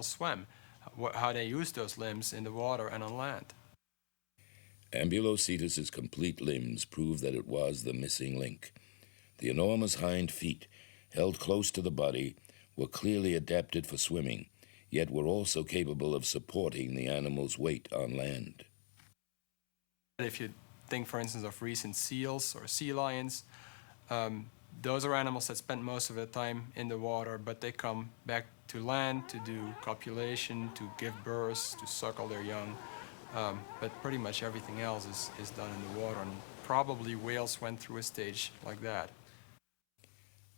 swam, how they use those limbs in the water and on land. Ambulocetus's complete limbs prove that it was the missing link. The enormous hind feet, held close to the body, were clearly adapted for swimming, yet were also capable of supporting the animal's weight on land. If you think, for instance, of recent seals or sea lions, those are animals that spend most of their time in the water, but they come back to land to do copulation, to give birth, to suckle their young. But pretty much everything else is done in the water, and probably whales went through a stage like that.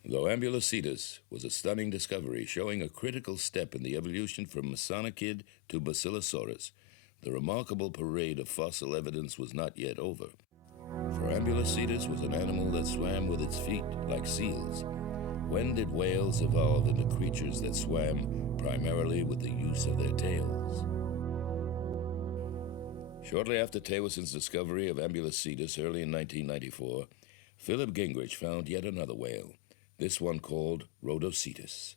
Though Ambulocetus was a stunning discovery showing a critical step in the evolution from Mesonachid to Basilosaurus, the remarkable parade of fossil evidence was not yet over. For Ambulocetus was an animal that swam with its feet like seals. When did whales evolve into creatures that swam primarily with the use of their tails? Shortly after Thewissen's discovery of Ambulocetus early in 1994, Philip Gingrich found yet another whale, this one called Rhodocetus.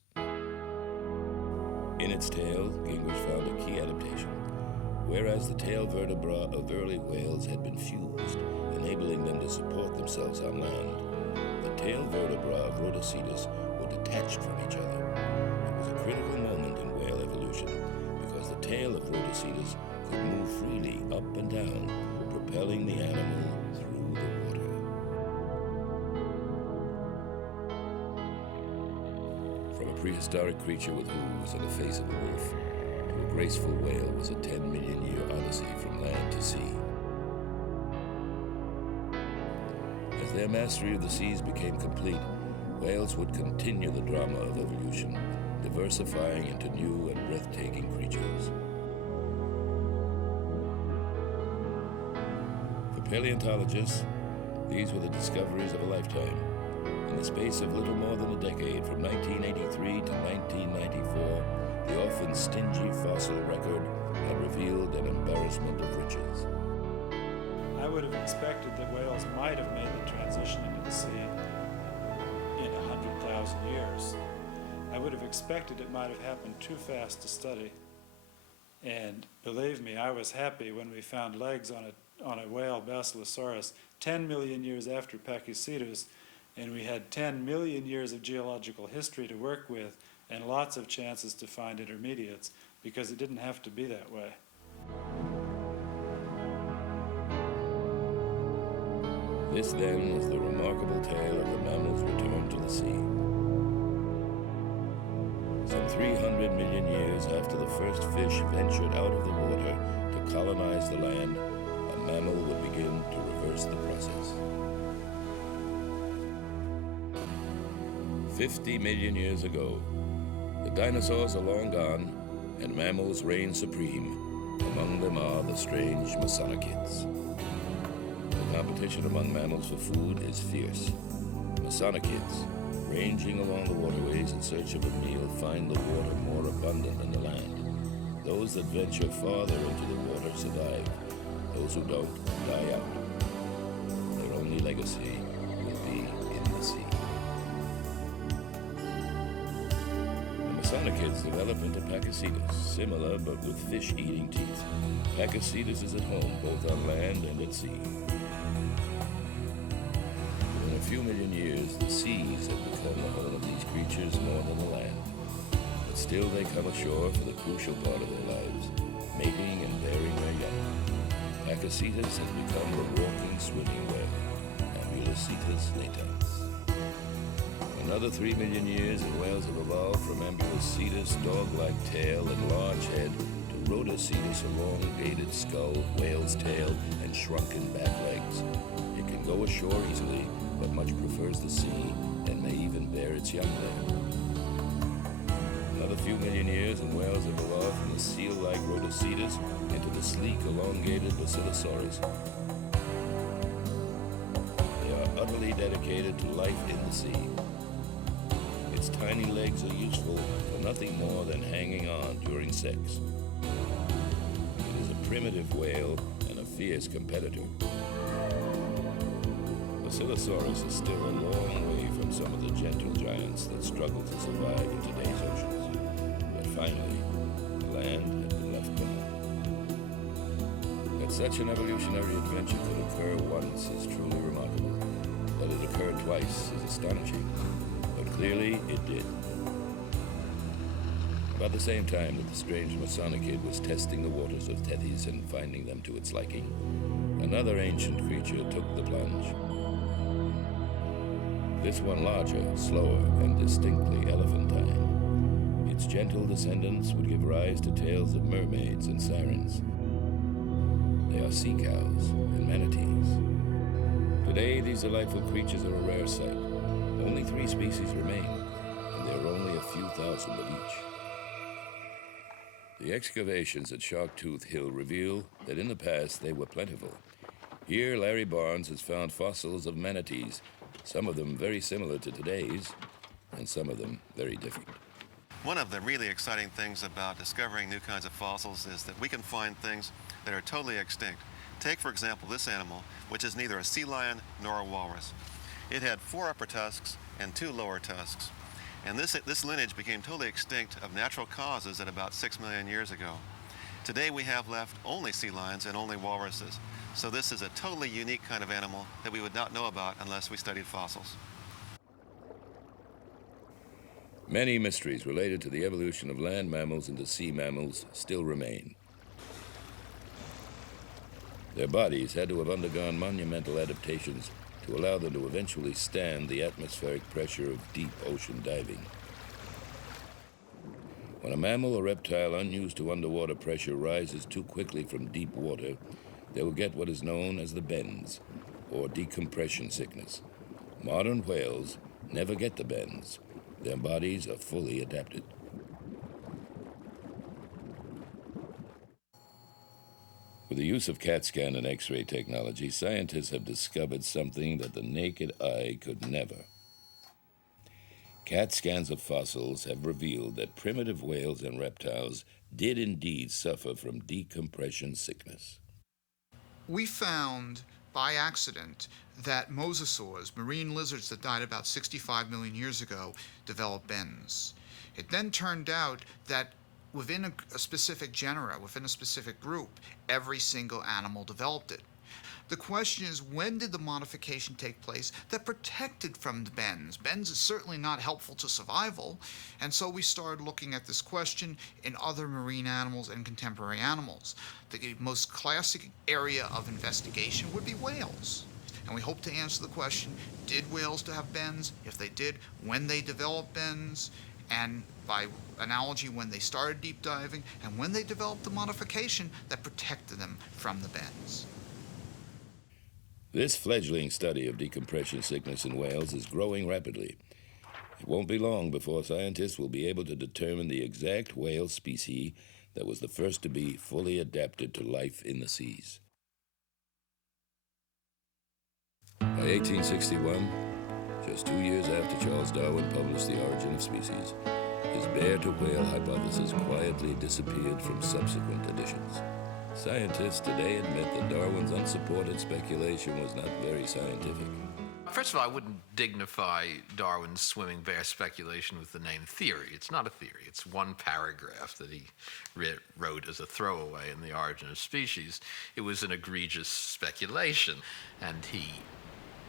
In its tail, Gingrich found a key adaptation. Whereas the tail vertebra of early whales had been fused, enabling them to support themselves on land, the tail vertebra of Rhodocetus were detached from each other. It was a critical moment in whale evolution because the tail of Rhodocetus could move freely up and down, propelling the animal through the water. From a prehistoric creature with hooves and the face of a wolf, to a graceful whale was a 10-million-year odyssey from land to sea. As their mastery of the seas became complete, whales would continue the drama of evolution, diversifying into new and breathtaking creatures. For paleontologists, these were the discoveries of a lifetime. In the space of little more than a decade, from 1983 to 1994, the often stingy fossil record had revealed an embarrassment of riches. I would have expected that whales might have made the transition into the sea in 100,000 years. I would have expected it might have happened too fast to study. And believe me, I was happy when we found legs on a whale, Basilosaurus, 10 million years after Pachycetus, and we had 10 million years of geological history to work with and lots of chances to find intermediates, because it didn't have to be that way. This then was the remarkable tale of the mammal's return to the sea. Some 300 million years after the first fish ventured out of the water to colonize the land, a mammal would begin to reverse the process. 50 million years ago, the dinosaurs are long gone, and mammals reign supreme. Among them are the strange Mesonachidds. The competition among mammals for food is fierce. Mesonachidds, ranging along the waterways in search of a meal, find the water more abundant than the land. Those that venture farther into the water survive. Those who don't die out. Their only legacy will be in the sea. Mesonachidds develop into Pachycetus, similar but with fish-eating teeth. Pachycetus is at home both on land and at sea. In a few million years, the seas have become the home of these creatures more than the land. But still they come ashore for the crucial part of their lives, mating and bearing their young. Pachycetus has become the walking swimming whale, Ambulocetus natans. Another 3 million years and whales have evolved from Ambulocetus' dog-like tail and large head to Rhodocetus' elongated skull, whale's tail, and shrunken back legs. It can go ashore easily, but much prefers the sea and may even bear its young there. Another few million years and whales have evolved from the seal-like Rhodocetus into the sleek, elongated Basilosaurus. They are utterly dedicated to life in the sea. Its tiny legs are useful for nothing more than hanging on during sex. It is a primitive whale and a fierce competitor. Basilosaurus is still a long way from some of the gentle giants that struggle to survive in today's oceans. But finally, such an evolutionary adventure could occur once is truly remarkable. That it occurred twice is astonishing, but clearly it did. About the same time that the strange Masonic was testing the waters of Tethys and finding them to its liking, another ancient creature took the plunge. This one larger, slower, and distinctly elephantine. Its gentle descendants would give rise to tales of mermaids and sirens. They are sea cows and manatees. Today, these delightful creatures are a rare sight. Only 3 species remain, and there are only a few thousand of each. The excavations at Sharktooth Hill reveal that in the past they were plentiful. Here, Larry Barnes has found fossils of manatees, some of them very similar to today's, and some of them very different. One of the really exciting things about discovering new kinds of fossils is that we can find things that are totally extinct. Take, for example, this animal, which is neither a sea lion nor a walrus. It had 4 upper tusks and 2 lower tusks. And this lineage became totally extinct of natural causes at about 6 million years ago. Today we have left only sea lions and only walruses. So this is a totally unique kind of animal that we would not know about unless we studied fossils. Many mysteries related to the evolution of land mammals into sea mammals still remain. Their bodies had to have undergone monumental adaptations to allow them to eventually stand the atmospheric pressure of deep ocean diving. When a mammal or reptile unused to underwater pressure rises too quickly from deep water, they will get what is known as the bends, or decompression sickness. Modern whales never get the bends. Their bodies are fully adapted. With the use of CAT scan and X-ray technology, scientists have discovered something that the naked eye could never. CAT scans of fossils have revealed that primitive whales and reptiles did indeed suffer from decompression sickness. We found by accident that mosasaurs, marine lizards that died about 65 million years ago, developed bends. It then turned out that within a specific genera, within a specific group, every single animal developed it. The question is, when did the modification take place that protected from the bends? Bends is certainly not helpful to survival, and so we started looking at this question in other marine animals and contemporary animals. The most classic area of investigation would be whales. And we hope to answer the question, did whales have bends? If they did, when they developed bends, and by analogy, when they started deep diving, and when they developed the modification that protected them from the bends. This fledgling study of decompression sickness in whales is growing rapidly. It won't be long before scientists will be able to determine the exact whale species that was the first to be fully adapted to life in the seas. By 1861, just 2 years after Charles Darwin published The Origin of Species, his bear-to-whale hypothesis quietly disappeared from subsequent editions. Scientists today admit that Darwin's unsupported speculation was not very scientific. First of all, I wouldn't dignify Darwin's swimming bear speculation with the name theory. It's not a theory. It's one paragraph that he wrote as a throwaway in The Origin of Species. It was an egregious speculation, and he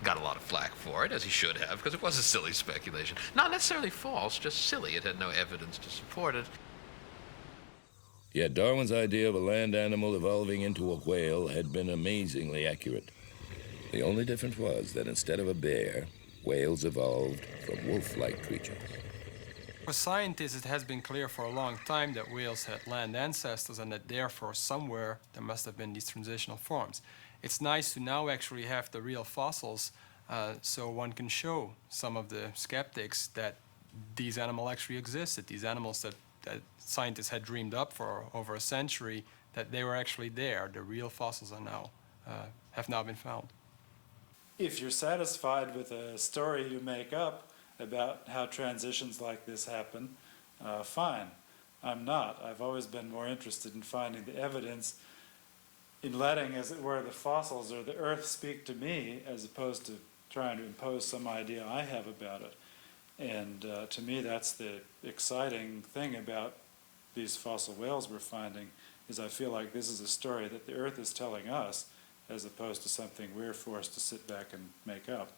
got a lot of flack for it, as he should have, because it was a silly speculation. Not necessarily false, just silly. It had no evidence to support it. Yet Darwin's idea of a land animal evolving into a whale had been amazingly accurate. The only difference was that instead of a bear, whales evolved from wolf-like creatures. For scientists, it has been clear for a long time that whales had land ancestors and that therefore somewhere there must have been these transitional forms. It's nice to now actually have the real fossils so one can show some of the skeptics that these animals actually existed, these animals that scientists had dreamed up for over a century, that they were actually there. The real fossils are now, have now been found. If you're satisfied with a story you make up about how transitions like this happen, fine. I'm not. I've always been more interested in finding the evidence, in letting, as it were, the fossils or the earth speak to me, as opposed to trying to impose some idea I have about it. And to me, that's the exciting thing about these fossil whales we're finding, is I feel like this is a story that the Earth is telling us, as opposed to something we're forced to sit back and make up.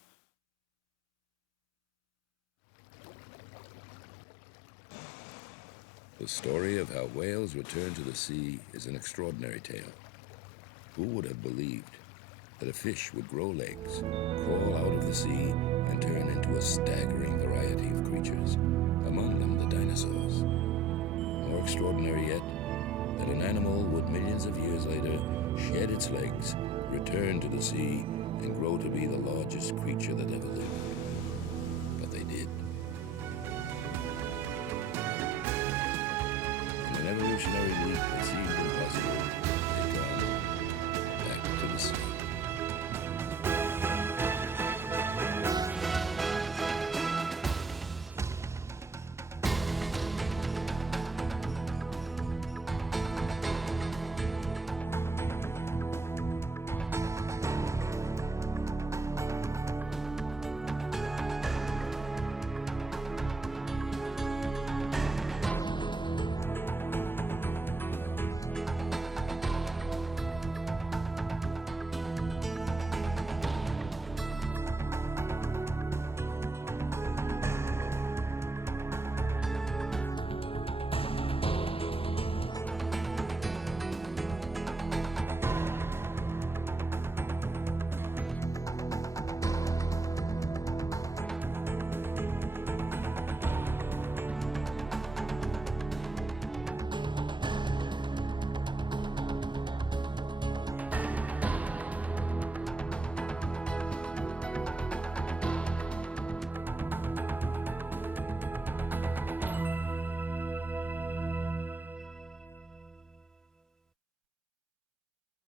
The story of how whales return to the sea is an extraordinary tale. Who would have believed that a fish would grow legs, crawl out of the sea, and turn into a staggering variety of creatures, among them the dinosaurs? More extraordinary yet, that an animal would millions of years later shed its legs, return to the sea, and grow to be the largest creature that ever lived. But they did. In an evolutionary leap that seemed impossible, they gone back to the sea.